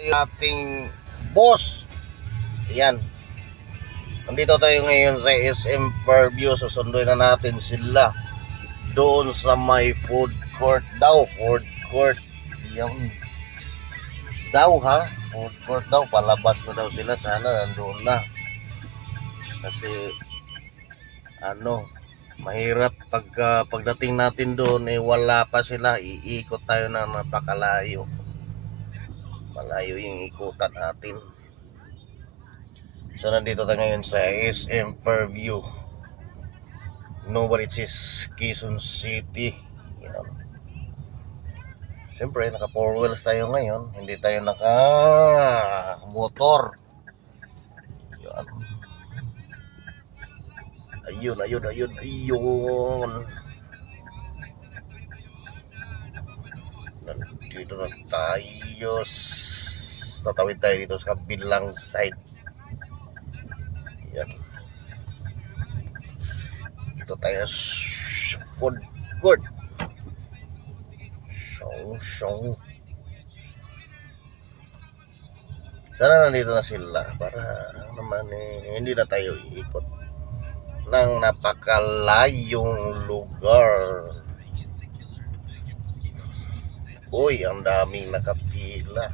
Yung ating boss. Ayan. Nandito tayo ngayon sa SM Fairview. Susunduin na natin sila doon sa may food court daw. Food court. Yan daw ha. Food court daw. Palabas na daw sila. Sana nandoon na. Kasi mahirap pagdating natin doon wala pa sila. Iikot tayo na napakalayo. Malayo yung ikutan natin. So nandito tayo ngayon sa SM Fairview. Nobody is Quezon City. Yan. Siyempre naka 4 wheels tayo ngayon. Hindi tayo naka motor. Yan. Ayun. Nandito na tayo. Tatawid tayo dito sa kabilang side. Yan. Dito tayo sa food court. Song. Sana nandito na sila para naman hindi na tayo iikot ng napakalayong lugar. Uy, ang daming nakapila.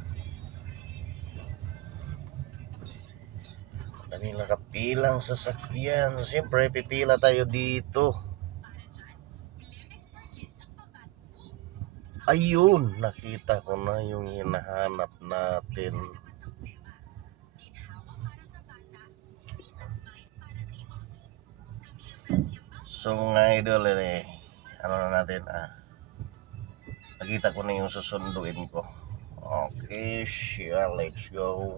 Daming nakapilang sasakyan. Siyempre, pipila tayo dito. Ayun, nakita ko na yung hinahanap natin. So mga idol, ano na natin, nakita ko na yung susunduin ko. Okay, siya, let's go.